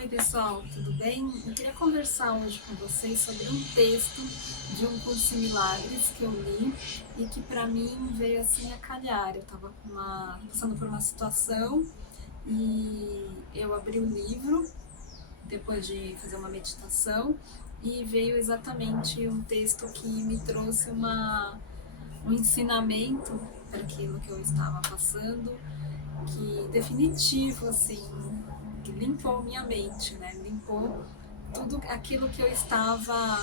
Oi pessoal, tudo bem? Eu queria conversar hoje com vocês sobre um texto de um curso em milagres que eu li e que para mim veio assim a calhar. Eu estava passando por uma situação e eu abri o livro depois de fazer uma meditação e veio exatamente um texto que me trouxe um ensinamento para aquilo que eu estava passando, que definitivo assim, que limpou minha mente, né? Limpou tudo aquilo que eu estava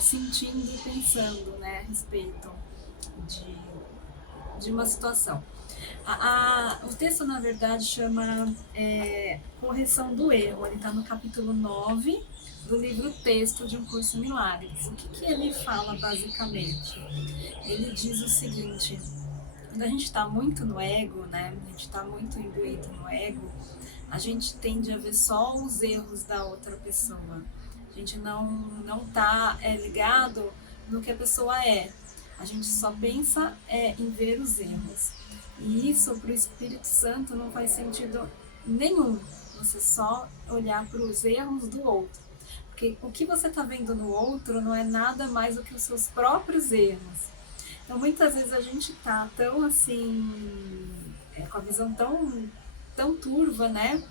sentindo e pensando, né, a respeito de, de uma situação. O texto, na verdade, chama Correção do Erro. Ele está no capítulo 9 do livro Texto de um Curso em Milagres. O que ele fala, basicamente? Ele diz o seguinte: quando a gente está muito no ego, né, a gente está muito imbuído no ego, a gente tende a ver só os erros da outra pessoa. A gente não está ligado no que a pessoa é. A gente só pensa em ver os erros. E isso para o Espírito Santo não faz sentido nenhum. Você só olhar para os erros do outro. Porque o que você está vendo no outro não é nada mais do que os seus próprios erros. Então muitas vezes a gente tá tão assim, com a visão tão turva, né?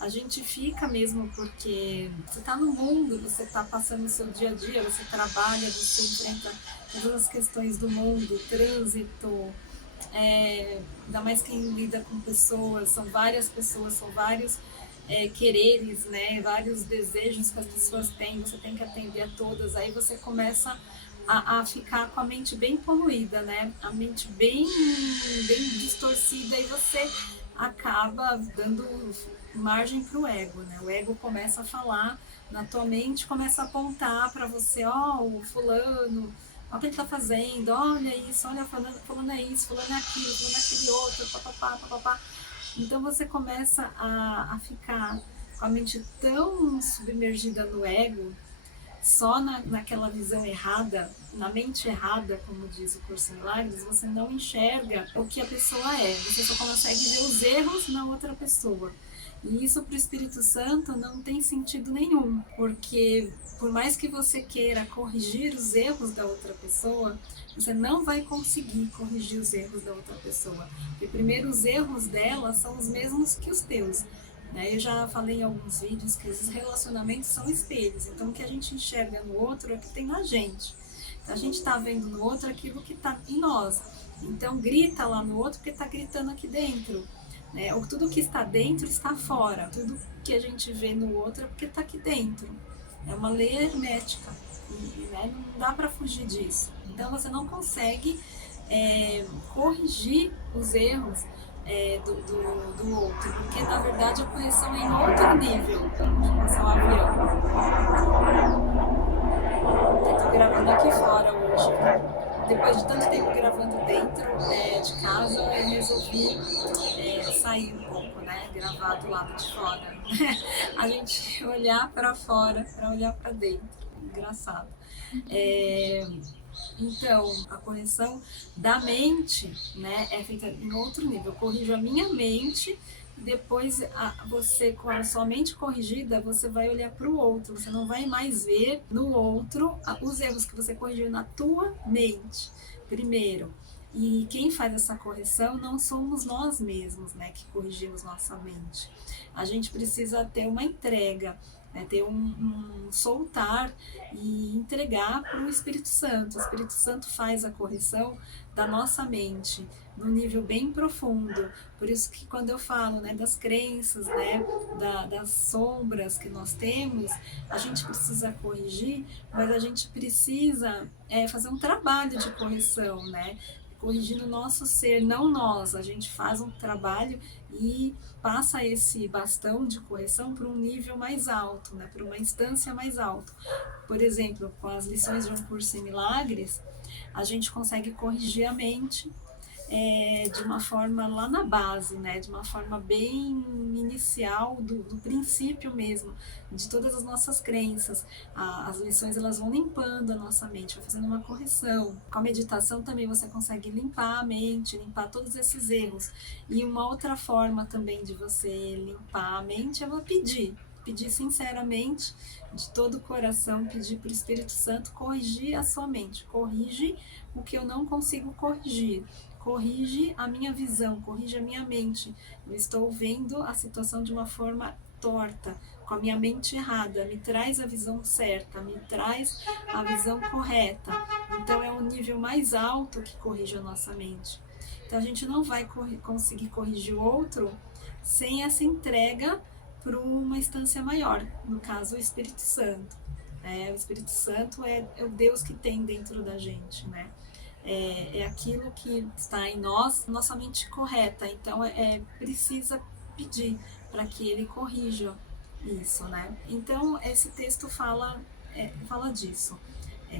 A gente fica mesmo porque você está no mundo, você está passando o seu dia a dia, você trabalha, você enfrenta todas as questões do mundo, trânsito, ainda mais quem lida com pessoas, são várias pessoas, são vários quereres, né, vários desejos que as pessoas têm, você tem que atender a todas, aí você começa a ficar com a mente bem poluída, né, a mente bem distorcida e você acaba dando margem para o ego, né, o ego começa a falar na tua mente, começa a apontar para você, o fulano, olha o que ele está fazendo, olha isso, olha, fulano é isso, fulano é aquilo, fulano é aquele outro, papapá, papapá. Então você começa a ficar com a mente tão submergida no ego, só naquela visão errada, na mente errada, como diz o Curso em Milagres, você não enxerga o que a pessoa é, você só consegue ver os erros na outra pessoa. E isso para o Espírito Santo não tem sentido nenhum, porque por mais que você queira corrigir os erros da outra pessoa, você não vai conseguir corrigir os erros da outra pessoa. Porque primeiro os erros dela são os mesmos que os teus. Eu já falei em alguns vídeos que esses relacionamentos são espelhos, então o que a gente enxerga no outro é o que tem na gente. Então a gente está vendo no outro aquilo que está em nós. Então grita lá no outro porque está gritando aqui dentro. Ou tudo que está dentro está fora. Tudo que a gente vê no outro é porque está aqui dentro. É uma lei hermética. Né? Não dá para fugir disso. Então você não consegue corrigir os erros do outro, porque na verdade a correção é em outro nível. Deixa eu passar um avião. Estou gravando aqui fora hoje. Depois de tanto tempo gravando dentro de casa, eu resolvi sair um pouco, né? Gravar do lado de fora. A gente olhar para fora, para olhar para dentro. Engraçado. Então, a correção da mente, né, é feita em outro nível. Eu corrijo a minha mente, depois você, com a sua mente corrigida, você vai olhar para o outro. Você não vai mais ver no outro os erros que você corrigiu na tua mente, primeiro. E quem faz essa correção não somos nós mesmos, né, que corrigimos nossa mente. A gente precisa ter uma entrega, né, ter um soltar e entregar para o Espírito Santo. O Espírito Santo faz a correção da nossa mente num nível bem profundo. Por isso que quando eu falo, né, das crenças, né, das sombras que nós temos, a gente precisa corrigir, mas a gente precisa fazer um trabalho de correção, né? Corrigindo o nosso ser, não nós. A gente faz um trabalho e passa esse bastão de correção para um nível mais alto, né, para uma instância mais alta. Por exemplo, com as lições de um curso em milagres, a gente consegue corrigir a mente de uma forma lá na base, né? De uma forma bem inicial, do princípio mesmo, de todas as nossas crenças. As lições elas vão limpando a nossa mente, vai fazendo uma correção. Com a meditação também você consegue limpar a mente, limpar todos esses erros. E uma outra forma também de você limpar a mente é pedir sinceramente, de todo o coração, pedir para o Espírito Santo corrigir a sua mente, corrige o que eu não consigo corrigir, corrige a minha visão, corrige a minha mente. Eu estou vendo a situação de uma forma torta, com a minha mente errada, me traz a visão certa, me traz a visão correta. Então é um nível mais alto que corrige a nossa mente. Então a gente não vai conseguir corrigir o outro sem essa entrega para uma instância maior, no caso o Espírito Santo. O Espírito Santo é o Deus que tem dentro da gente, né? É aquilo que está em nós, nossa mente correta. Então precisa pedir para que ele corrija isso, né? Então esse texto fala disso.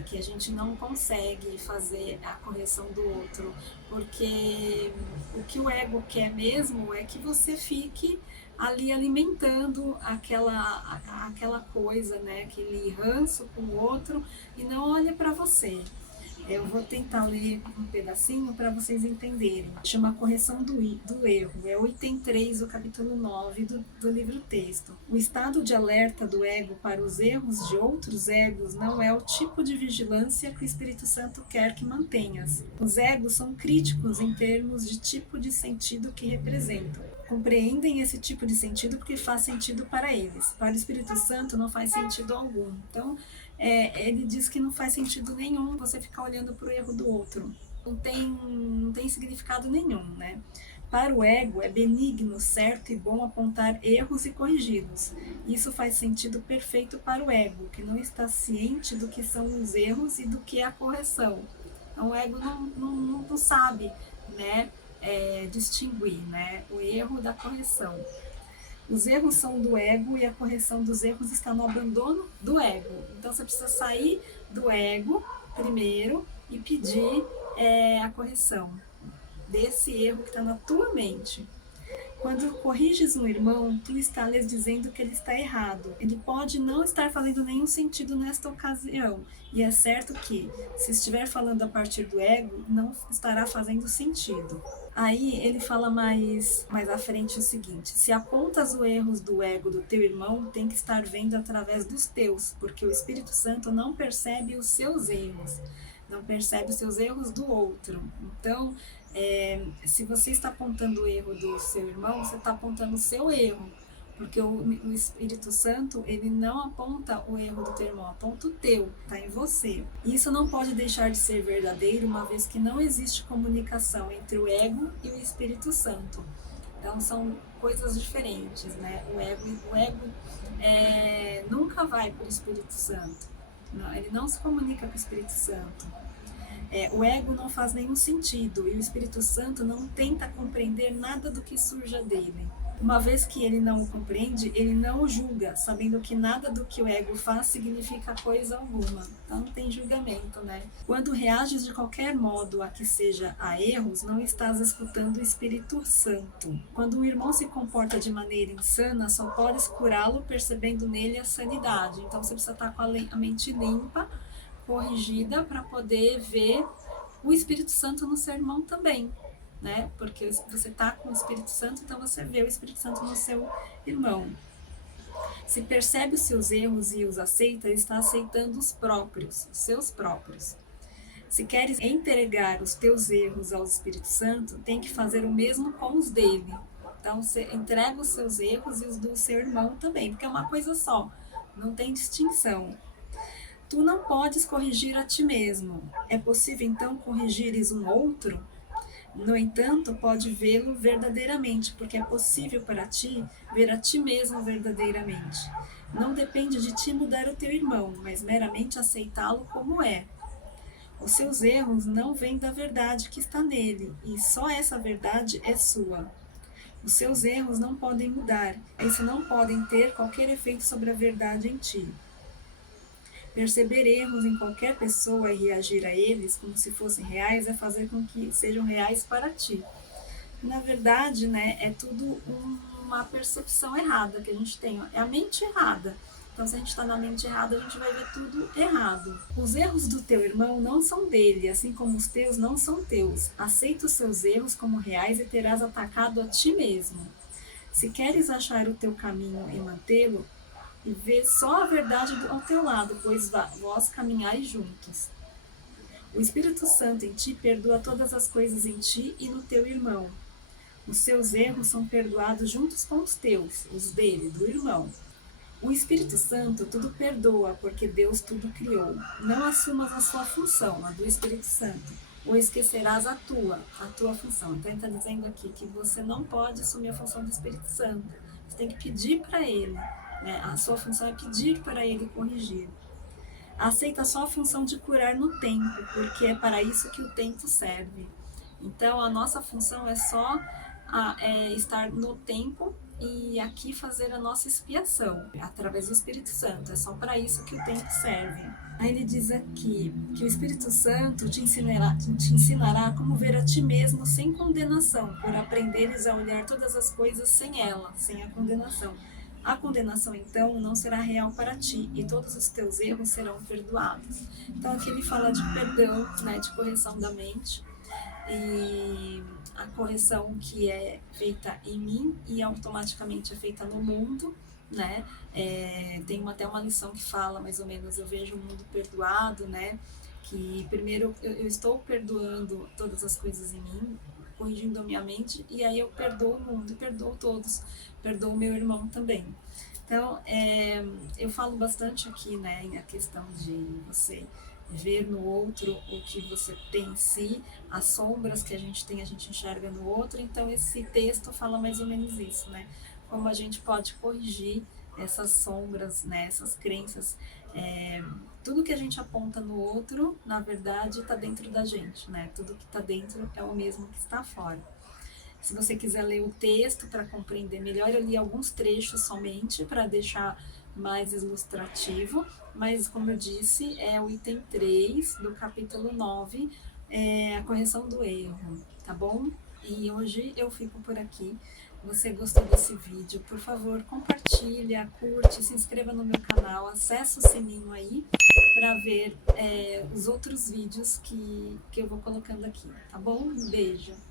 Que a gente não consegue fazer a correção do outro, porque o que o ego quer mesmo é que você fique ali alimentando aquela coisa, né, aquele ranço com o outro e não olha para você. Eu vou tentar ler um pedacinho para vocês entenderem. Chama Correção do Erro. É o item 3 do capítulo 9 do livro texto. O estado de alerta do ego para os erros de outros egos não é o tipo de vigilância que o Espírito Santo quer que mantenhas. Os egos são críticos em termos de tipo de sentido que representam. Compreendem esse tipo de sentido porque faz sentido para eles. Para o Espírito Santo não faz sentido algum. Então, ele diz que não faz sentido nenhum você ficar olhando para o erro do outro. Não tem significado nenhum, né? Para o ego, é benigno, certo e bom apontar erros e corrigi-los. Isso faz sentido perfeito para o ego, que não está ciente do que são os erros e do que é a correção. Então, o ego não sabe, né, distinguir, né, o erro da correção. Os erros são do ego e a correção dos erros está no abandono do ego. Então você precisa sair do ego primeiro e pedir a correção desse erro que está na tua mente. Quando corriges um irmão, tu está lhes dizendo que ele está errado. Ele pode não estar fazendo nenhum sentido nesta ocasião. E é certo que, se estiver falando a partir do ego, não estará fazendo sentido. Aí ele fala mais à frente o seguinte: se apontas os erros do ego do teu irmão, tem que estar vendo através dos teus, porque o Espírito Santo não percebe os seus erros, não percebe os seus erros do outro. Então, se você está apontando o erro do seu irmão, você está apontando o seu erro, porque o Espírito Santo, ele não aponta o erro do teu irmão, aponta o teu, está em você. Isso não pode deixar de ser verdadeiro, uma vez que não existe comunicação entre o ego e o Espírito Santo. Então são coisas diferentes, né? O ego nunca vai para o Espírito Santo, não, ele não se comunica com o Espírito Santo. O ego não faz nenhum sentido e o Espírito Santo não tenta compreender nada do que surja dele. Uma vez que ele não o compreende, ele não o julga, sabendo que nada do que o ego faz significa coisa alguma. Então não tem julgamento, né? Quando reages de qualquer modo a que seja a erros, não estás escutando o Espírito Santo. Quando um irmão se comporta de maneira insana, só podes curá-lo percebendo nele a sanidade. Então você precisa estar com a mente limpa, corrigida, para poder ver o Espírito Santo no seu irmão também, né? Porque você está com o Espírito Santo, então você vê o Espírito Santo no seu irmão. Se percebe os seus erros e os aceita, está aceitando os seus próprios. Se queres entregar os teus erros ao Espírito Santo, tem que fazer o mesmo com os dele. Então você entrega os seus erros e os do seu irmão também, porque é uma coisa só, não tem distinção. Tu não podes corrigir a ti mesmo. É possível então corrigires um outro? No entanto, pode vê-lo verdadeiramente, porque é possível para ti ver a ti mesmo verdadeiramente. Não depende de ti mudar o teu irmão, mas meramente aceitá-lo como é. Os seus erros não vêm da verdade que está nele, e só essa verdade é sua. Os seus erros não podem mudar, eles não podem ter qualquer efeito sobre a verdade em ti. Perceber erros em qualquer pessoa e reagir a eles como se fossem reais é fazer com que sejam reais para ti. Na verdade, né, é tudo uma percepção errada que a gente tem. É a mente errada. Então, se a gente está na mente errada, a gente vai ver tudo errado. Os erros do teu irmão não são dele, assim como os teus não são teus. Aceita os seus erros como reais e terás atacado a ti mesmo. Se queres achar o teu caminho e mantê-lo, e vê só a verdade ao teu lado, pois vós caminhais juntos. O Espírito Santo em ti perdoa todas as coisas em ti e no teu irmão. Os seus erros são perdoados juntos com os teus, os dele, do irmão. O Espírito Santo tudo perdoa, porque Deus tudo criou. Não assumas a sua função, a do Espírito Santo, ou esquecerás a tua função. Então ele está dizendo aqui que você não pode assumir a função do Espírito Santo. Você tem que pedir para ele. Né? A sua função é pedir para ele corrigir. Aceita só a função de curar no tempo, porque é para isso que o tempo serve. Então a nossa função é só estar no tempo e aqui fazer a nossa expiação através do Espírito Santo. É só para isso que o tempo serve. Aí ele diz aqui que o Espírito Santo te ensinará como ver a ti mesmo sem condenação, por aprenderes a olhar todas as coisas sem ela, sem a condenação. A condenação, então, não será real para ti, e todos os teus erros serão perdoados. Então, aqui ele fala de perdão, né, de correção da mente, e a correção que é feita em mim e automaticamente é feita no mundo, né? Tem até uma lição que fala, mais ou menos, eu vejo o mundo perdoado, né? Que primeiro eu estou perdoando todas as coisas em mim, corrigindo a minha mente, e aí eu perdoo o mundo, perdoo todos, perdoo o meu irmão também. Então, eu falo bastante aqui, né, a questão de você ver no outro o que você tem em si, as sombras que a gente tem, a gente enxerga no outro. Então, esse texto fala mais ou menos isso, né? Como a gente pode corrigir essas sombras, né, essas crenças. Tudo que a gente aponta no outro, na verdade, está dentro da gente, né? Tudo que está dentro é o mesmo que está fora. Se você quiser ler o texto para compreender melhor, eu li alguns trechos somente para deixar mais ilustrativo, mas como eu disse, é o item 3 do capítulo 9, a correção do erro, tá bom? E hoje eu fico por aqui. Se você gostou desse vídeo, por favor, compartilha, curte, se inscreva no meu canal, acesse o sininho aí para ver os outros vídeos que eu vou colocando aqui, tá bom? Um beijo!